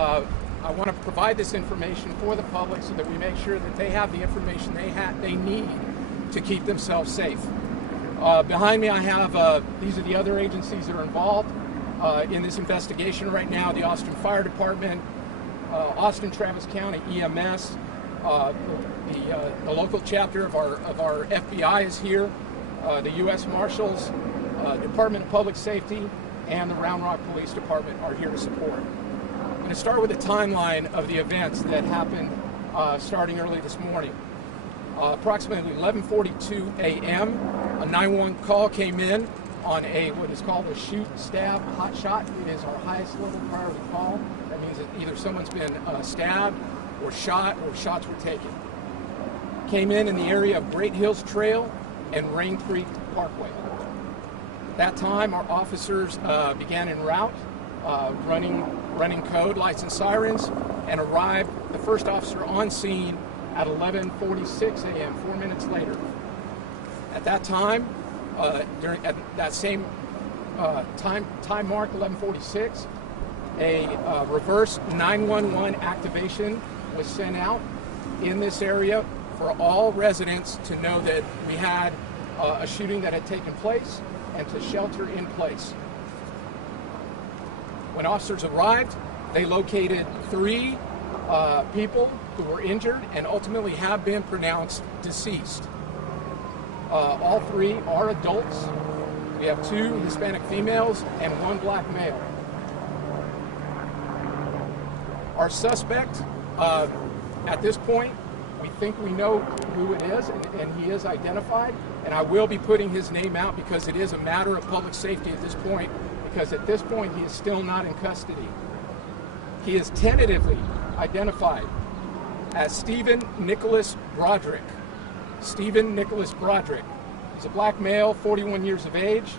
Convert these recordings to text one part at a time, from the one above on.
I want to provide this information for the public so that we make sure that they have the information they need to keep themselves safe. Behind me I have, these are the other agencies that are involved in this investigation right now: the Austin Fire Department, Austin Travis County EMS, the local chapter of our FBI is here, the U.S. Marshals, Department of Public Safety, and the Round Rock Police Department are here to support. I'm going to start with a timeline of the events that happened starting early this morning. Approximately 11:42 a.m., a 911 call came in on what is called a shoot, stab, hot shot. It is our highest level priority call. That means that either someone's been stabbed or shot or shots were taken. Came in the area of Great Hills Trail and Rain Creek Parkway. At that time, our officers began en route, running code, lights and sirens, and arrived, the first officer on scene, at 11:46 a.m., 4 minutes later. At that time, at that same time mark, 11:46, a reverse 911 activation was sent out in this area for all residents to know that we had a shooting that had taken place and to shelter in place. When officers arrived, they located 3 people who were injured and ultimately have been pronounced deceased. All 3 are adults. We have 2 Hispanic females and 1 black male. Our suspect, at this point, we think we know who it is, and he is identified, and I will be putting his name out because it is a matter of public safety at this point, because at this point he is still not in custody. He is tentatively identified as Stephen Nicholas Broderick. Stephen Nicholas Broderick. He's a black male, 41 years of age.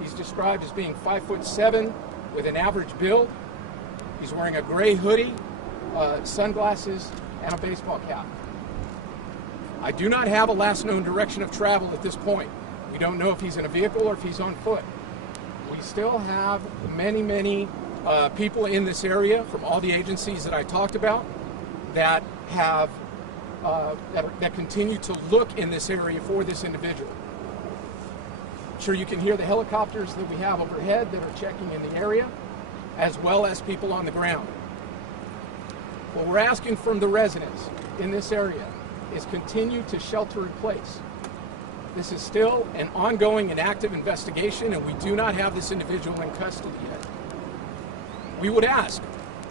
He's described as being 5'7" with an average build. He's wearing a gray hoodie, sunglasses, and a baseball cap. I do not have a last known direction of travel at this point. We don't know if he's in a vehicle or if he's on foot. We still have many people in this area from all the agencies that I talked about that have that continue to look in this area for this individual. I'm sure you can hear the helicopters that we have overhead that are checking in the area, as well as people on the ground. What we're asking from the residents in this area is continue to shelter in place. This is still an ongoing and active investigation, and we do not have this individual in custody yet. We would ask,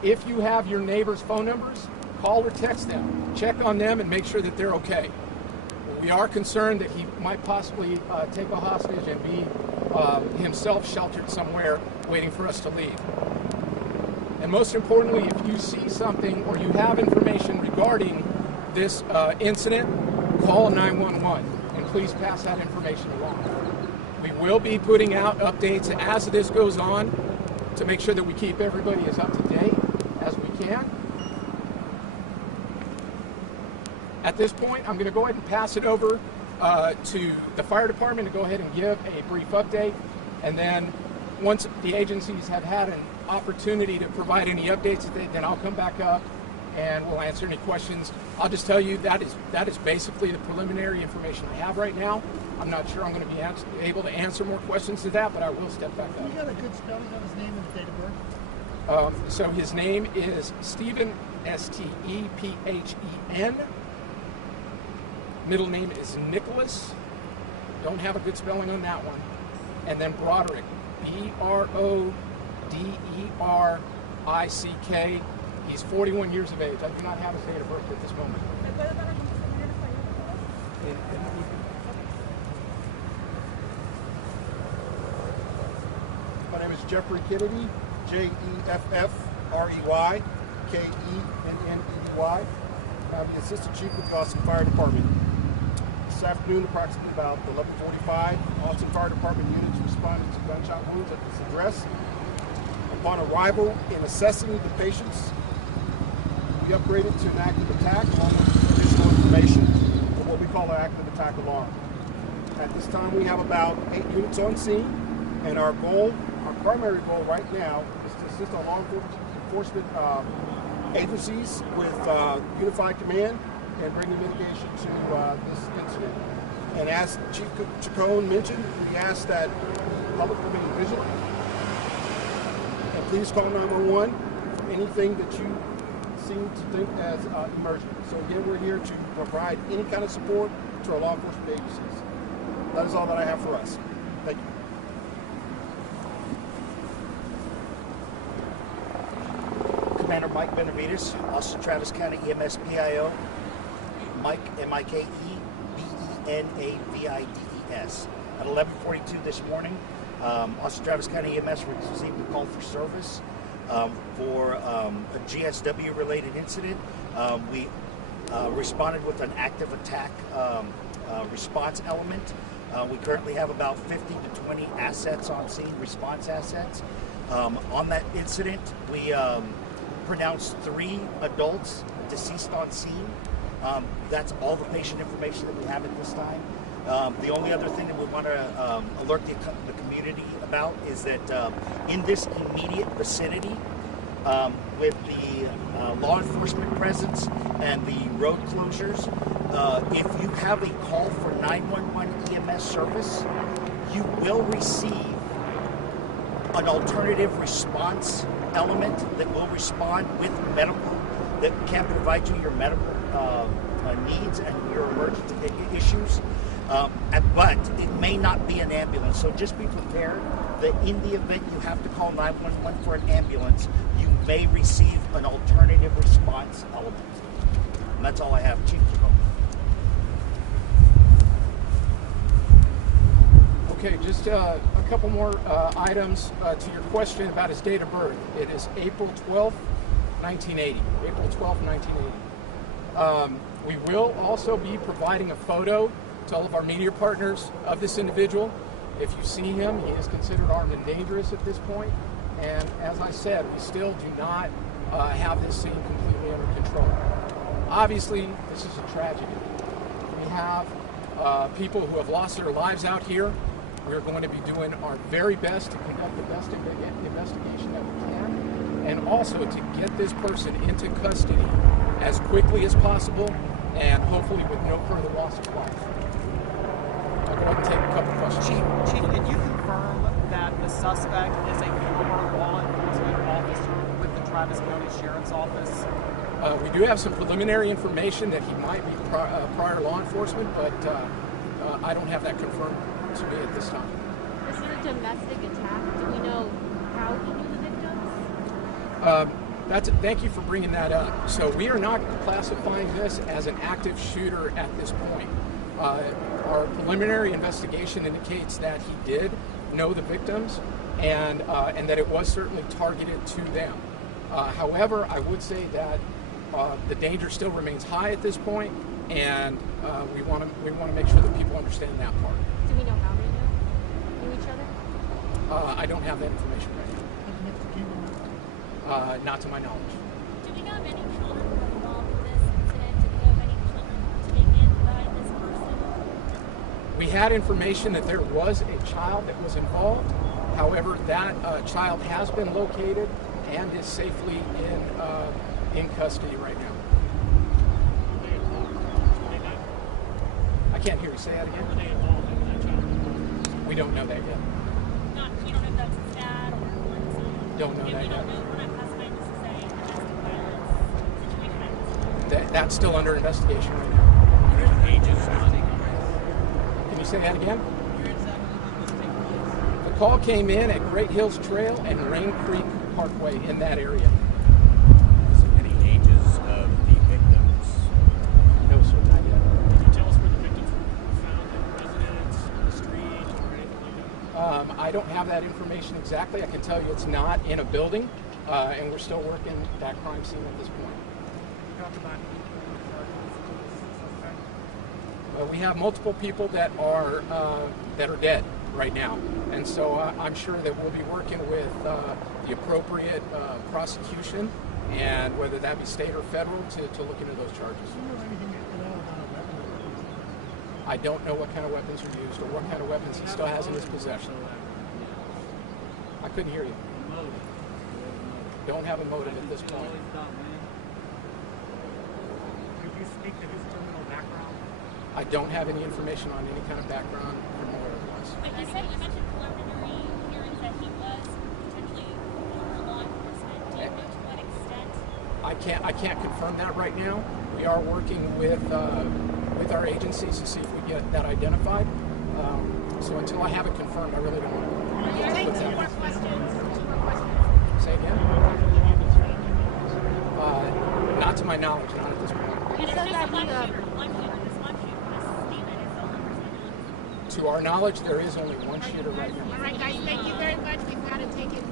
if you have your neighbors' phone numbers, call or text them, check on them, and make sure that they're okay. We are concerned that he might possibly take a hostage and be himself sheltered somewhere waiting for us to leave. And most importantly, if you see something or you have information regarding this incident, call 911 and please pass that information along. We will be putting out updates as this goes on to make sure that we keep everybody as up to date as we can. At this point, I'm going to go ahead and pass it over to the fire department to go ahead and give a brief update, and then once the agencies have had an opportunity to provide any updates, then I'll come back up and we'll answer any questions. I'll just tell you that is basically the preliminary information I have right now. I'm not sure I'm going to be able to answer more questions to that, but I will step back up. You got a good spelling of his name and his date of birth? So his name is Stephen, S-T-E-P-H-E-N. Middle name is Nicholas. Don't have a good spelling on that one. And then Broderick, B-R-O-D-E-R-I-C-K. He's 41 years of age. I do not have his date of birth at this moment. My name is Jeffrey Kennedy, Jeffrey Kennedy. I'm the Assistant Chief with the Austin Fire Department. This afternoon, approximately about 11:45, Austin Fire Department units responded to gunshot wounds at this address. Upon arrival, in assessing the patients, we upgraded to an active attack along with additional information for what we call our active attack alarm. At this time, we have about 8 units on scene, and our primary goal right now is to assist our law enforcement agencies with unified command and bring the mitigation to this incident. And as Chief Chacon mentioned, we ask that the public remain vigilant. And please call 911 for anything that you seem to think as emergent. So again, we're here to provide any kind of support to our law enforcement agencies. That is all that I have for us. Thank you. Commander Mike Benavides, Austin Travis County EMS PIO. Mike, M-I-K-E-B-E-N-A-V-I-D-E-S. At 11:42 this morning, Austin Travis County EMS received a call for service for a GSW-related incident. We responded with an active attack response element. We currently have about 50 to 20 assets on scene, response assets. On that incident, we pronounced 3 adults deceased on scene. That's all the patient information that we have at this time. The only other thing that we want to alert the community about is that in this immediate vicinity, with the law enforcement presence and the road closures, if you have a call for 911 EMS service, you will receive an alternative response element that will respond with medical, that can provide you your medical needs and your emergency issues. But it may not be an ambulance, so just be prepared that in the event you have to call 911 for an ambulance, you may receive an alternative response element. And that's all I have, Chief. Okay, just a couple more items to your question about his date of birth. It is April 12th, 1980. April 12th, 1980. We will also be providing a photo to all of our media partners of this individual. If you see him, he is considered armed and dangerous at this point. And as I said, we still do not have this scene completely under control. Obviously, this is a tragedy. We have people who have lost their lives out here. We're going to be doing our very best to conduct the best investigation that we can, and also to get this person into custody as quickly as possible, and hopefully with no further loss of life. I'll go ahead and take a couple questions. Chief, can you confirm that the suspect is a former law enforcement officer with the Travis County Sheriff's Office? We do have some preliminary information that he might be prior law enforcement, but I don't have that confirmed to me at this time. This is a domestic attack. Do we know how he knew the victims? Thank you for bringing that up. So we are not classifying this as an active shooter at this point. Our preliminary investigation indicates that he did know the victims and that it was certainly targeted to them. However, I would say that the danger still remains high at this point, and we want to make sure that people understand that part. Do we know how they knew each other? I don't have that information right now. Not to my knowledge. Do we know if any children were involved in this incident? Do we know if any children were taken by this person? We had information that there was a child that was involved. However, that child has been located and is safely in custody right now. I can't hear you. Say that again. We don't know that yet. You don't know if that's his dad or what's Don't know that we yet. don't know. We're not classifying this as a domestic violence situation. That's still under investigation right now. Can you say that again? The call came in at Great Hills Trail and Rain Creek Parkway in that area. Any ages of the victims? No, sir, not yet. Can you tell us where the victims were found? In residence, on the street, or anything like that? I don't have that information exactly. I can tell you it's not in a building, and we're still working that crime scene at this point. We have multiple people that are dead right now, and so I'm sure that we'll be working with the appropriate prosecution, and whether that be state or federal, to look into those charges. Do you know anything at all about a weapon? I don't know what kind of weapons are used or what kind of weapons he still has in his possession. I couldn't hear you. don't have a motive at this point. Could you speak to his criminal background? I don't have any information on any kind of background from where it was. But you mentioned preliminary hearings that he was potentially former law enforcement. Do you know to what extent? I can't confirm that right now. We are working with our agencies to see if we get that identified. So until I have it confirmed, I really don't want to. Take two more questions. Say again? Not to my knowledge, not at this point. And it's just one shooter. This one shooter, this Stephen is the only person. To our knowledge, there is only one shooter right now. All right, guys, thank you very much. We've got to take it.